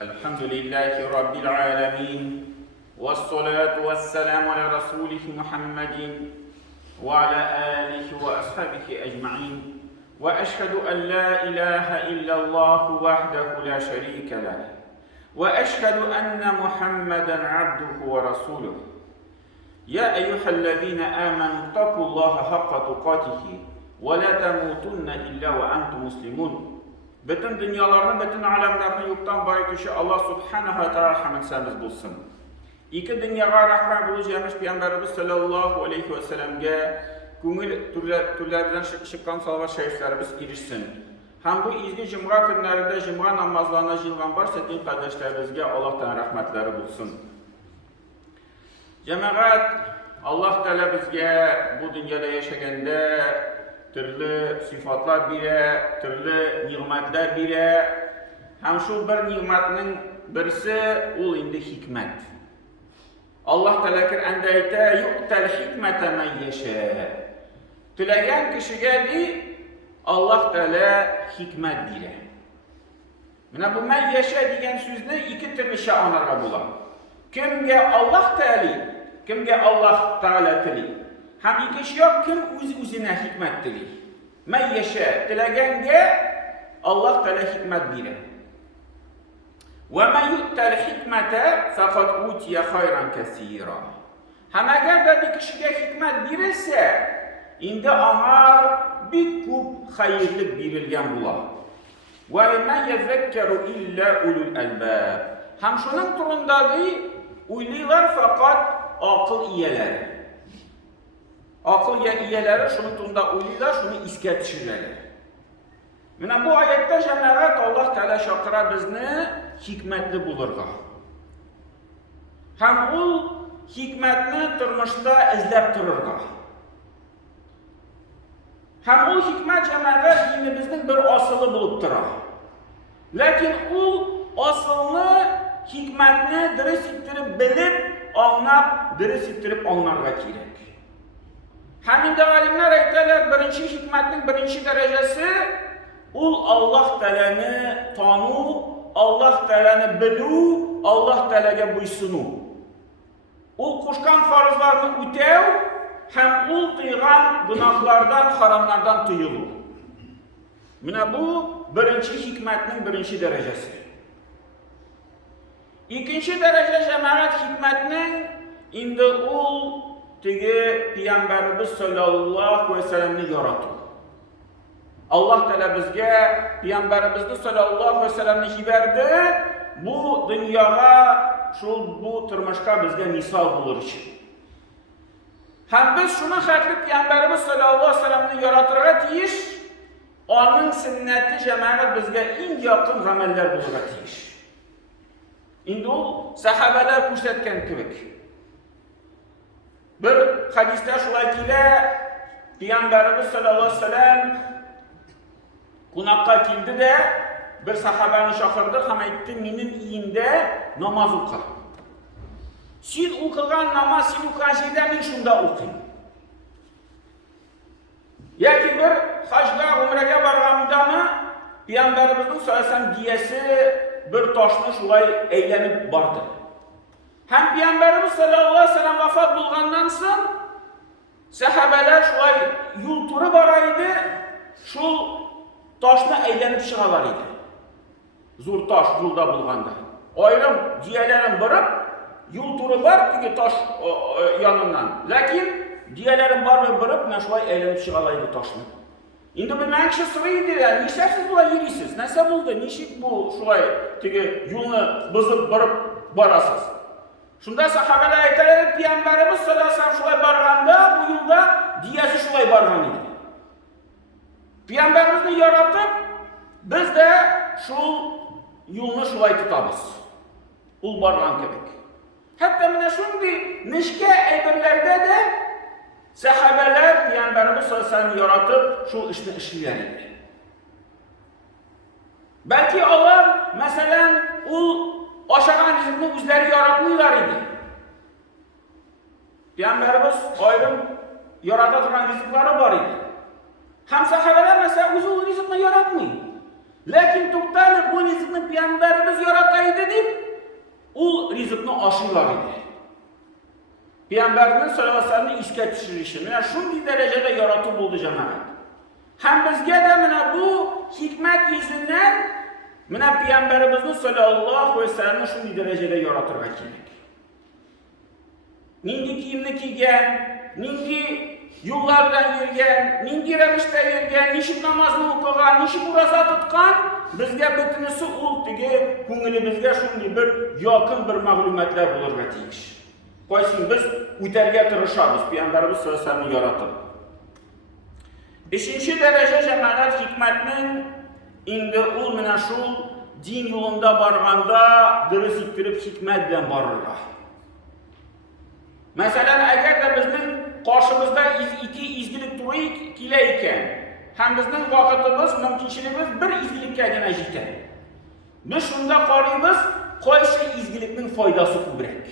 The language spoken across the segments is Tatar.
الحمد لله رب العالمين والصلاة والسلام على رسوله محمد وعلى آله وأصحابه أجمعين وأشهد أن لا إله إلا الله وحده لا شريك له وأشهد أن محمدا عبده ورسوله يا أيها الذين آمنوا اتقوا الله حق تقاته ولا تموتن إلا وأنتم مسلمون. Bütün dünyalarını, bütün alemlerini yoktan var etişi Allah subhanahu ve teala hamdimiz bulsun. İki dünyaya rahmet bulacağımız Peygamberimiz sallallahu aleyhi ve sellem'e köngül türlerden çıkan salavat şeriflerimiz erişsin. Hem bu izgi cuma günlerinde cuma namazlarına jilgan varsa din kardeşlerimizge Allah'tan rahmetleri bulsun. Cemaat, Allah Teala bizge bu dünyada yaşaganda türlü sıfatlar bire, türlü nimetler bire. Hem şu bir nimetinin birisi ol indi hikmet. Allah Teala Kur'an'da ayta yu'tal hikmete men yeşâ. Tilegen kişiye di Allah Teala hikmet bire. Mana bu men yeşâ degan so'zni iki türlü şa'anlarga bular. Kimge Allah Teala, kimge Allah Teala tili. Hem ikisi yok kim o'zine hikmet tili. Men yeşâ tilaganga Allah Teala hikmet bire. Ve men yu'tal hikmete faqad utiya hayran kesira. Hem eğer bir kişiye hikmet birilse, indi ona bir kup hayırlık birilgen bular. Ve men yezekkeru illa ulul albab. Hem şunun turundağı uylular fakat akıl iyeleri. Akıl iyeleri şunun turunda uylular, şunu iske düşürler. Mana bu ayette cemaat Allah Teala şakıra bizni hikmetli bulurga. Hem ol hikmetni turmuşda izlep dururga. Hem ol hikmet cemaat dinimizin bir asılı bulup durar. Lakin ol asılını hikmetni dürüst ettirip bilip, anlap, dürüst ettirip anlarga gerek. Hem alimler aytadilar, birinci hikmetnin birinci derecesi ol Allah Teala'nı tanı, Allah Teala'nı bilu, Allah Teala'ga buysunu. Ol koşkan farzlarını ötev, hem ol tıygan günahlardan, haramlardan tıyılır. Mana bu birinci hikmetnin birinci derecesi. İkinci derece cemaat hikmetinin indi ol tigi Peygamberimiz sallallahu aleyhi ve sellem'ni yaratır. Allah Teala bizge Peygamberimizni sallallahu aleyhi ve sellem'ni jiberdi. Bu dünyaya, bu turmuşka bizge misal bulur için. Hem biz şunu hatırlayıp Peygamberimiz sallallahu aleyhi ve sellem'ni yaratırga tiyiş, onun sünneti cemaat bizge en yakın ameller bulurga tiyiş. İndi o sahabeler ko'rsatgan kibik. Bir hadisda şulay kile Peygamberimiz sallallahu aleyhi ve sellem kunakka kildi de bir sahabani şakırdı, hem aytdi menin iyimde namaz oqa. Sen o'qigan namaz, sen o'qigan şeyde men şunda o'qiyim. Yoki bir hajga, umraga borganimdami Peygamberimizning sallallohu alayhi vasallam giyesi bir toshni şulay eylenip bardı. Hem Peygamberimiz sallallahu aleyhi ve sellem vafat bulgandan so'ng sahabeler şulay yol turu baraydı, şu taşını eylenip çıqalar idi. Zor taş yolda bulganda. Ayrım diyelerin barıp yol turu var tigi taş yanından. Lakin diyelerin barıp ne şulay eylenip çıqalaydı taşını. Indi bilmeyen kişi sıraydı yani, nişesiz bula yürüysiz, nese buldu, nişik bu şulay tigi yolunu bızıp barıp barasız. Şunda sahabeler aytadilar, Peygamberimiz sallallahu aleyhi ve sellem şulay barganda, bu yolda diyesi şulay bargan idi. Peygamberimizni yaratıp, biz de şu yolunu şulay tutabız. Ul bargan kebek. Hatta mana şundi nişke eybirlerde de sahabeler Peygamberimiz sallallahu aleyhi ve sellem yaratıp şu işni işleyen idi. Belki onlar mesela ul aşağıdan rizikini özleri yaratmıyorlar idi. Peygamberimiz ayrım yarata turan rizikleri var idi. Hem sahabeler mesela uzun rizikini yaratmıyor. Lakin to'xtali bu rizqni payg'ambarimiz yarataydi deb, u rizqni oshirlar edi. Payg'ambarimiz sollallohu alayhi vasallamning isga tushirishi mana shunday darajada yaratib bo'ldi jamoat. Ham bizga da mana bu hikmat izidan mana payg'ambarimizni sollallohu alayhi vasallamni shunday darajada yaratirga kerak. Nindi kiyimni kiygan, nindi yo'llardan yurgan, nindi ravishda yurgan, nishib namozni o'qigan, nishib ro'za tutgan, bizga bitinisi ultigi ko'nglimizga shunday bir yoqin bir ma'lumotlar bo'lirga tegish. Qo'ysin biz o'targa tirishamiz, payg'ambarimiz sollallohu alayhi vasallamni yaratib. 5-daraja jamoat hikmatning endi u mana shu din yo'lida borganda durust ittirib hikmat bilan boriladi. Masalan, agarda bizning qarshimizda ikki izgilik turi kelar ekan, ham bizning vaqtimiz, mumkinchiligimiz bir izgilikka yetadi. Biz shunda qaraymiz, qaysi izgilikning foydasi ko'proq.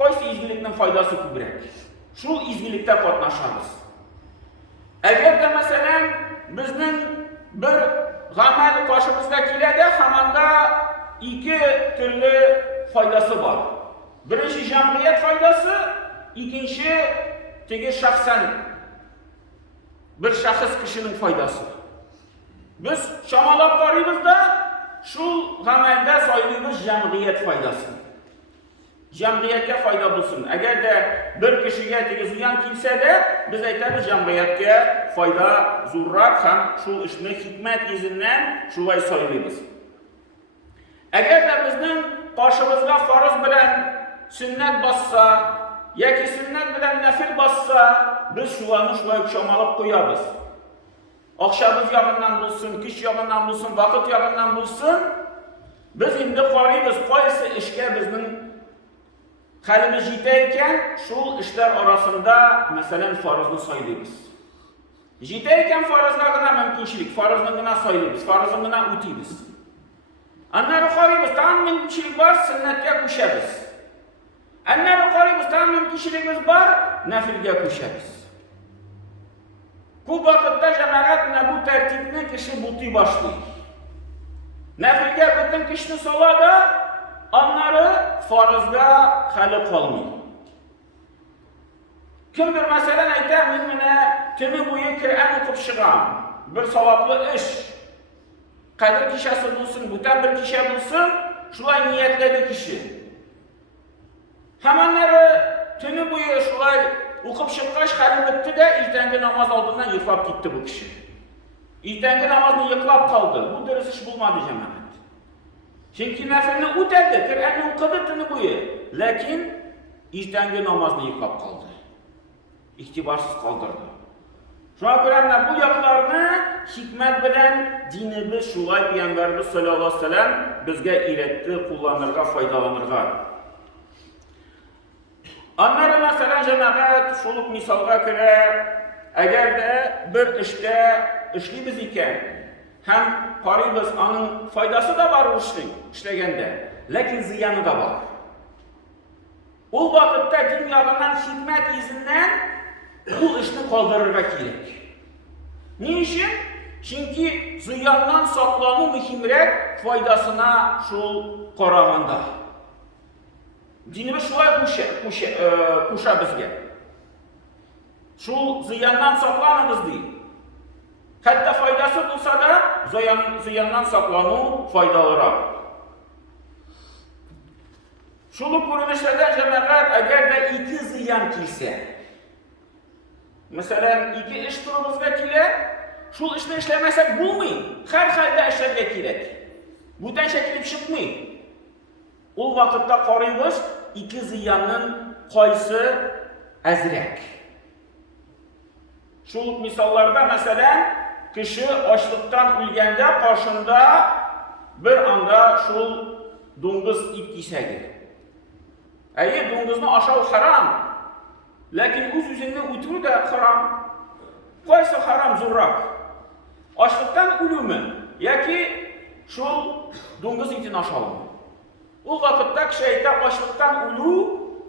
Qaysi izgilikning foydasi ko'proq. Shu izgilikda qatnashamiz. Agarda masalan bizning bir g'amal qarshimizga keladi, hamanda ikki turli foydasi bor. Birinchi jamiyat foydasi, ikkinchi tegi shaxsan bir shaxs kishining foydasi. Biz shamollab qoraymizda shu g'amalda so'ylaymiz jamiyat foydasini. Jamiyatga foyda bo'lsin. Agarda bir kishiga tegi ziyon kelsa-da, biz aytamiz jamiyatga foyda zo'rroq, ham shu ishni hikmat izidan shulay so'ylaymiz. Agarda bizning qarshimizga farz bilan sunnat bossa, yoki sunnat bilan nafil bossa, biz shuni shulay shamollab qo'yamiz. Oqshomimiz yog'indan bo'lsin, kech yog'indan bo'lsin, vaqt yog'indan bo'lsin, biz endi qaraymiz, qaysi ishga bizning qalbimiz yetayotgan, shu ishlar orasida masalan farzni so'ylaymiz. Yetayotgan farzlarga mumkinchilik, farzlarga so'ylaymiz, farzlarga o'taymiz. Annar qaraymiz, tam mumkinchilik bor, sunnatga qo'shamiz. Annar qaraymiz, tam mumkinchiligimiz bor, nafilga qo'shamiz. Bu vaqtda jamoat bu tartibni kishi buti boshlaydi. Nafilga butun kishini soladi, onları farzga hali qolmaydi. Kimdir masalan aytar, men mana tuni bo'yi Qur'on o'qib chiqam, bir savobli ish. Qadr kishasi bo'lsin, butan bir kishi bo'lsin, shulay niyatladi kishi. Hammanlari tuni bo'yi shulay o'qib chiqqach, hali bitdi-da, ertangi namoz oldidan yiqilib ketdi bu kishi. Ertangi namozni yiqilib qoldi. Bu durust ish bo'lmadi jamoat. Chunki nafilni o'tadi, Qur'onni o'qidi tuni bo'yi, lekin ertangi namozni yiqilib qoldi. İhtibarsiz qoldirdi. Shunga ko'ra bu yoqlarni hikmat bilan dinimiz shulay payg'ambarimiz sollallohu alayhi vasallam bizga o'rgatdi, qo'llanirga, foydalanirga. Anlar masalan jamoat shuluq misolga ko'ra, agarda bir ishda ishlaymiz ekan, ham qaraymiz, uning foydasi da bor ishning, ishlaganda, lekin ziyoni da bor. U vaqtda dunyodan hikmat izidan bu ishni qoldirishga kerak. Ne uchun? Chunki ziyondan saqlanu muhimroq foydasına shu qaraganda. Dinimiz shulay qo'sha bizga. Shu ziyondan saqlanamiz deydi. Hatta foydasi bo'lsa da ziyondan saqlanu foydaliroq. Shuni ko'rinishlarda jamoat agarda ikki ziyon kelsa, masalan, ikki ish turimizga kelar, shu ishni ishlamasak bo'lmaydi. Har xilda ishlarga kerak. Budan shakilib chiqmaydi. U vaqtda qaraymiz, ikki ziyonning qaysi azroq. Shu misollarda masalan, kishi ochlikdan o'lganda qoshida bir anda shu do'ngiz it kesagi. Ayy, do'ngizni aşağı haram. Lakin o'z-o'zini o'tiri da haram. Qaysi haram zo'rroq? Ochlikdan o'limi yoki shu do'ngiz itini aşağı. U vaqtda kishi aytadi, ochlikdan o'lu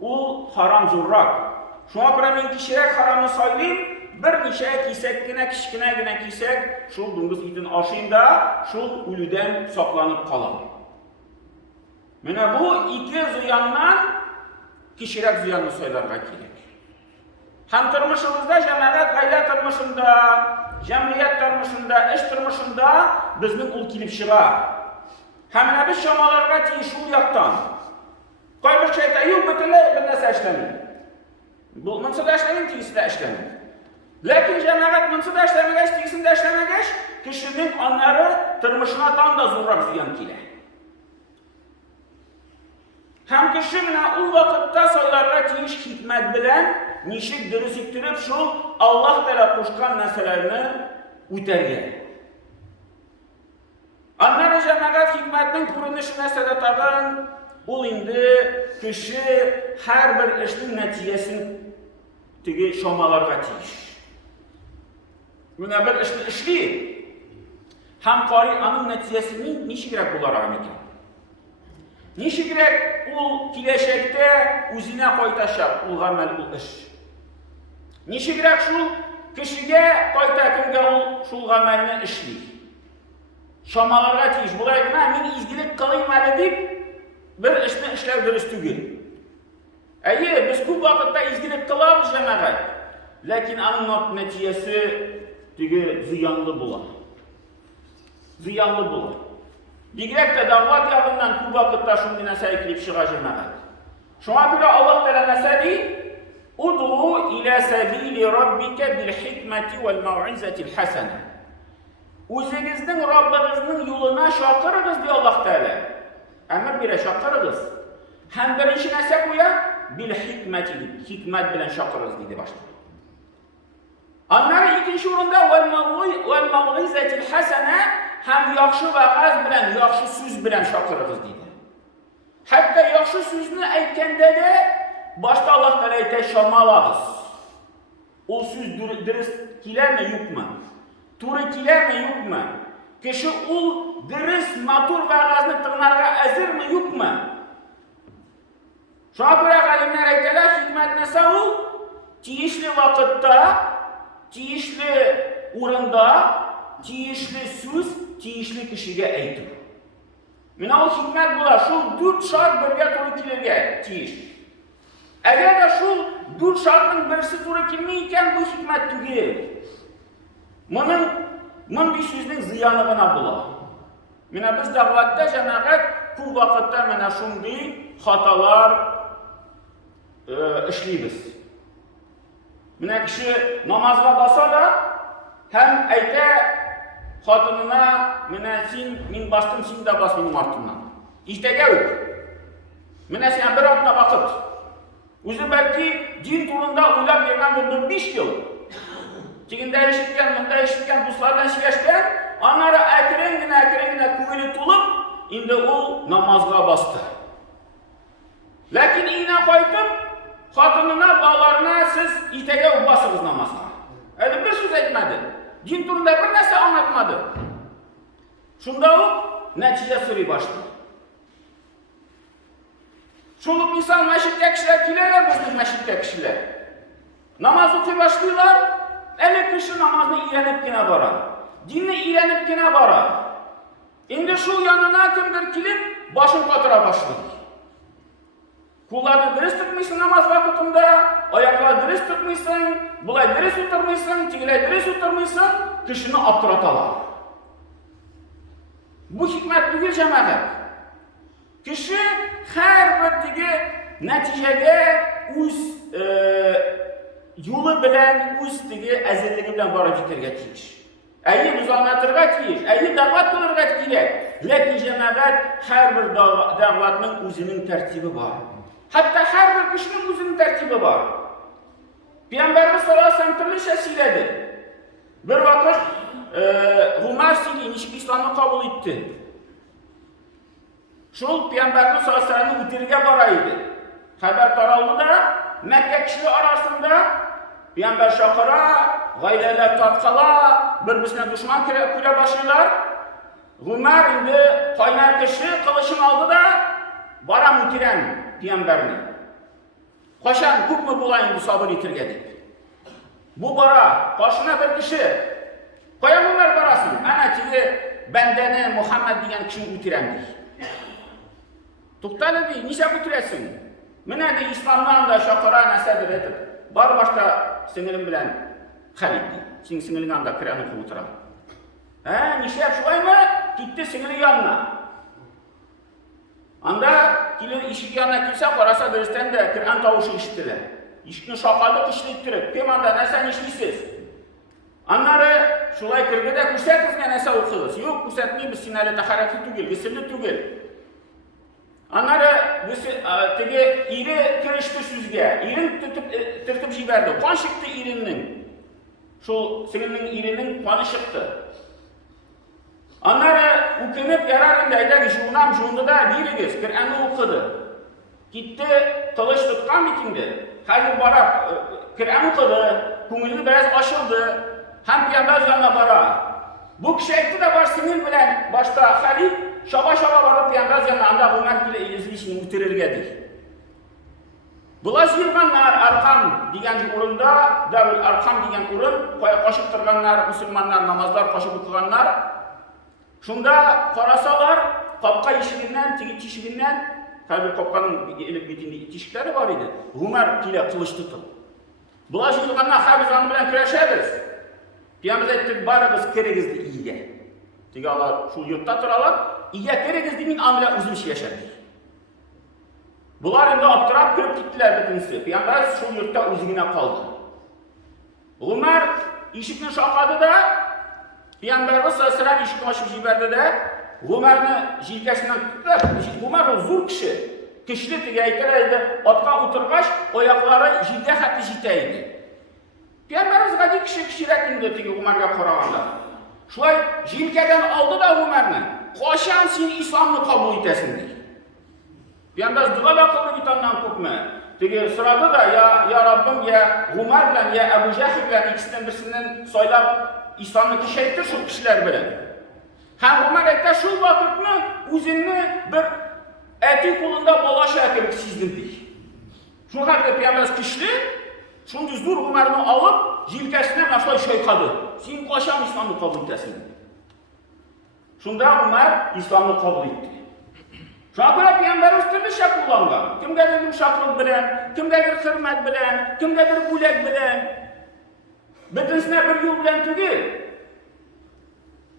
u haram zo'rroq. Shunga ko'ra men kishilar haromni so'ylayman, bir neçə kisəkkənə, kiçkinə kisək, şul dunguz itin aşında, şul ölüdən saqlanıb qalan. Mənə bu iki ziyandan kişirək ziyanını söylərə gerek. Həm tırmışımızda, cəmiyyət, ailə tırmışında, cəmiyyət tırmışında, iş tırmışında bizning ul kilib çığa. Həminə biz şamalarga tiyiş ul yaqdan. Qoy bir şeydə yox, bütünlə bir nəsə işləmir. Bu, mınsı da işləmir, tiyisi də işləmir. Lakin cəmiyyət mınsı da işləməyəş, tiyisini də işləməyəş, kişinin onları tırmışına tam da zorrak ziyan kilə. Həm kişi mənə ul vaxtda saylarga tiyiş hikmət bilən, nişik dürüst ittirib şu Allah tələ qoşqan nəsələrini ütərgə. Onları cəmiyyət hikmətinin kurunuşu nəsədə tağın, ul indi kişi hər bir işin nəticəsini şomalarga tiyiş. Buna bir işini işləyir. Həm qari anın nəticəsini nişigrək bulara amikən. Nişigrək ul kiləşəkdə üzünə qoytaşaq, ul qəməl ul iş. Nişigrək şul kişiyə qoytakımga ul şul qəməlini işləyir. Şomalarga tiyiş. Bulayına min izgilik qılayım əli deyib, bir işini işləv dürüst tügül. Biz bu vaxtda izgilik qılavız cəməğət. Lakin anın nəticəsi ziyanlı bular. Ziyanlı bular. Digrək də dağvat yağından bu vaxtda şunu nəsə eklib çığa cəməğət. Şuna görə Allah tələ nəsə deyil, Udu ilə səbili Rabbikə bil hikməti vəl mau'izzətil həsənə. Özünüzün Rabbinizin yoluna şaqırırız diye Allah Teala. Əmir birə şaqırırız. Həm birinci nəsə qoya? Bil hikmət bilən şaqırırız deydi başta. Onları ikinci orunda vəl mau'izzətil həsənə həm yaxşı vəğəz bilən, yaxşı söz bilən şaqırırız deydi. Hətta yaxşı sözünü əykəndə də başta Allah Teala etək şamal ağız. O söz dürüst kilər mi, yox mu? Turu kilər mi, yox mu? Kişi ul dürüst, matur vəğəzini tığınarga əzir mi, yox mu? Şuna görə qalimlər eytələr, hikmət nəsə ul? Tiyişli vaxtda, tiyişli urunda, tiyişli söz, tiyişli kişiyə eytir. Mənə o hikmət bular, şu 4 şart birgə turu kilirgə tiyiş. Əgər də şu 4 şartın birisi turu kilməyikən bu hikmət tügəyir. Mən bir sözün ziyanlığına bular. Mənə biz dağvatda cəməqət bu vaxtda mənə şundi xatalar işləyimiz. Mənə kişi namazğa basa da həm əytə xatınına mənə min bastım, sin də bas benim artımdan. İştəgə yok. Mənə sən bir atına vaxıt. Özü belki din turunda uylab yerdən bir 5 yıl. Çigində işitken, mında işitken, buslardan şiləşken, onları əkrengine kuvveli tulup, indi o namazğa bastı. Lakin iğne koydup, xatınına, bağlarına siz itəgə basınız namazğa. Öyle bir söz etmedi. Din turunda bir nəsə anlatmadı. Şunda o nəticə sürü başladı. Şulup insan məşiddə kişilər kilərlər, bizim məşiddə kişilər. Namaz oku başlayırlar, əli kişi namazını iğrenip gene varar. Dinini iğrenip gene varar. İndi şu yanına kimdir kilip, başın katıra başlayır. Kullarını dürüst tutmuşsun namaz vakitinde, ayakları dürüst tutmuşsun, bulay dürüst oturmuşsun, tigilay dürüst oturmuşsun, kişini aptıratalar. Bu hikmet değil cəməət. Kişi her bir nəticədə öz yolu bilən, öz əzirliği bilən vara getirgə tiyiş. Əyi biz anlatırğa tiyiş, əyi dağvat qılırğa tiyiş. Lakin cəməət her bir dağvatının özünün tərtibi var. Hatta her bir kişinin özünün tərtibi var. Peygamberimiz sallallahu aleyhi ve sellem türlü şəsilədir. Bir vakit Rumar Sili nişik İslam'ı kabul etti. Şul Peygamberimiz sallallahu aleyhi ve sellem'in ütirgə baraydı. Xəbər taraldı da Məkkə kişileri arasında Peygamber şakıra, gayreler tarqala, birbirine düşman küre başlayırlar. Rumar indi kaynar kişi kılıçını aldı da baram ütiren Peygamberini. Koşan hukmu bulayın bu sabır itirgədir. Bu bara, başına bir kişi. Koyan bunlar barasın. Ana ki bendeni Muhammed diyen kişini bitirendir. Tuktalı değil, nişe bitiresin. Mine de İslam'dan da şakara nesedir edip. Bar başta sinirim bilen Halid değil. Şimdi sinirin anda kıranı kuvuturam. Nişe şuvay mı? Gitti sinirin yanına. Anda kilir işi yanına kimse korasa deristen de Kur'an tavuşu işittiler. İşini şakalık işlettirip, kim anda nesen işlisiz. Anları şulay kırgı da kusetiz nese okuduz. Yok kusetmeyi biz sinirli tahareti tügül, gısırlı tügül. Anları tege iri kırıştı süzge, irin tırtıp jiberdi. Kan çıktı irinin. Şu sinirinin irinin kanı çıktı. Anları hükümüp yararındaydı, şunam şundu da birigiz, Kur'an'ı okudu. Gitti, kılıç tutkan bitindi. Hayır bara, Kur'an okudu, kungülü biraz aşıldı. Hem piyambaz yanına bara. Bu kişi etti de var sinir bilen başta Halid, şaba varıp piyambaz yanına anda bunlar bile ilizli bitirir geldi. Bulaş yılganlar Arkam diyen urunda, Darul Arkam diyen urun, koşup tırganlar, Müslümanlar, namazlar koşup okuganlar, şunda korasalar, kapka işiginden, tigit işiginden, tabi kapkanın elip bitinde itişikleri var idi. Ömer ile kılıç tuttu. Bulaş yılganlar hafızanı bilen küreşeriz. Piyamız ettik barımız keregizdi iyiye. Tigi Allah şu yurtta turalar, iyiye keregizdi min amile uzun şey yaşadı. Bunlar indi aptırap kırıp gittiler bitinisi. Piyamlar şu yurtta uzununa kaldı. Ömer işitini şakadı da, Piyamberimiz sallallahu işit başıp jiberdi de, Ömer'ni jilkesinden tuttular. Ömer o zor kişi. Kişili tigi aytıraydı, atka oturgaç, ayakları jilke hatli jiteydi. Peygamberimiz gadi kişiler indi tigi Ömer'e korağanda. Şulay jilkeden aldı da Ömer'ni. Koşan sen İslam'ını kabul etesin deydi. Peygamberimiz dua da kıldı gitandan kokma. Tigi sırada da ya Rabbim ya Ömer bilen ya Ebu Cehil bilen ikisinden birisinden soylap İslam'daki şehittir şu kişiler bilen. Hem Ömer etti şu vakitini üzününü bir eti kulunda balaşı ekilik sizdim deydi. Şu halde Peygamberimiz kişili şunu düzdür Ömer'ini alıp jilkesine başlayı şeykadı. Sen koşan İslam'ı kabul edesin. Şunda Ömer İslam'ı kabul etti. Şuna göre Peygamberimiz türlü şey kullangan. Kim gelir yumuşaklık bilen, kim gelir hürmet bilen, kim gelir gülek bilen. Bitinsine bir yol bilen tügül.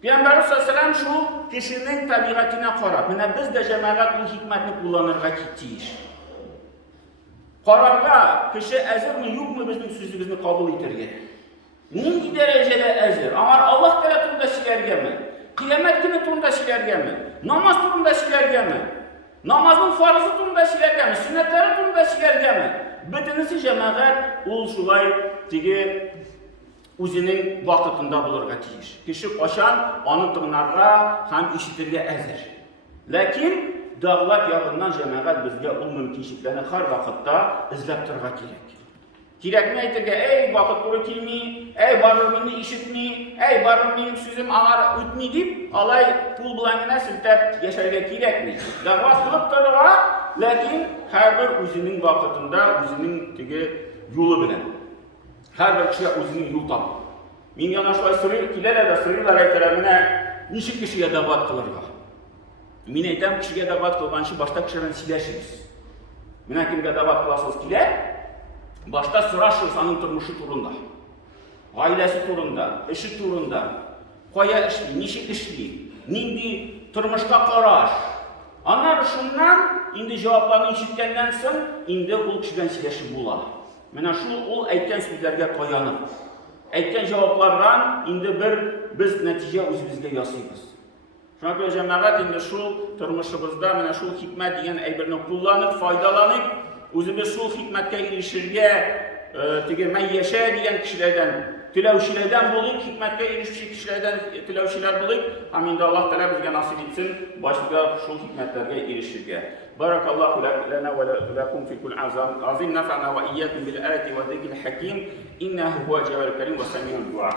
Peygamberimiz sallallahu aleyhi ve sellem şu kişinin tabiatine qarab. Mine biz de cemaat bu hikmetini kullanırga gittiyiz. Kararga kişi ezir mi yok mu bizim sözümüzü kabul etirge. Nindi derecede ezir. Ama Allah Teala turunda silerge mi? Kıyamet günü turunda silerge mi? Namaz turunda silerge mi? Namazın farzı turunda silerge mi? Sünnetleri turunda silerge mi? Bitinisi cemaat ol şulay tigi özünün vakitinde bulurga tiyir. Kişi koşan onu tırnarga hem işitirge ezir. Lakin dağlak yağından cemaat bizge o mümkünçliklerini her vakitte izlep turga gerek. Gerek ne etirge, ey vakit duru kilmi, ey barır minni işitmi, ey barır benim sözüm ağır ütmi deyip, alay pul bulanına siltep yaşarga gerek mi? Dağvaz kılıp turga, lakin her bir özünün vakitinde, özünün yolu bilen. Her bir kişiye özünün yol tapı. Min yana şuay sırrı, kilere de sırrılar aytaramine nişik kişiye davat kılırga. Min aytam kişiye davat kılganşı başta kişilerin silersiniz. Min kimge davat kılasınız kile, başta sıraşırız anın turmuşu turunda. Ailesi turunda, işi turunda. Koya işli, nişik işli, nindi turmuşka karaş. Anar şundan, indi cevaplarını işitkenden soň, indi ol kişiden sileşi bula. Mena şu ol aytgan sözlerge koyanıp. Aytgan cevaplardan indi biz netice özümüzge yasayız. Şuna göre cemaat indi şu turmuşumuzda mena şu hikmet diyen aybirini kullanıp, faydalanıp, özümüz şu hikmetke erişirge, men yaşa diyen kişilerden, tilevşilerden bulayıp, hikmetke erişmiş kişilerden tilevşiler bulayıp, haminde Allah Teala bizge nasip etsin, başlıca şu hikmetlerge erişirge. Barakallahu lana ve lakum fi kul azim nafa'na ve iyyakum bil ayati ve zikril hakim innehu huve cevalül kerim ve semiyul dua.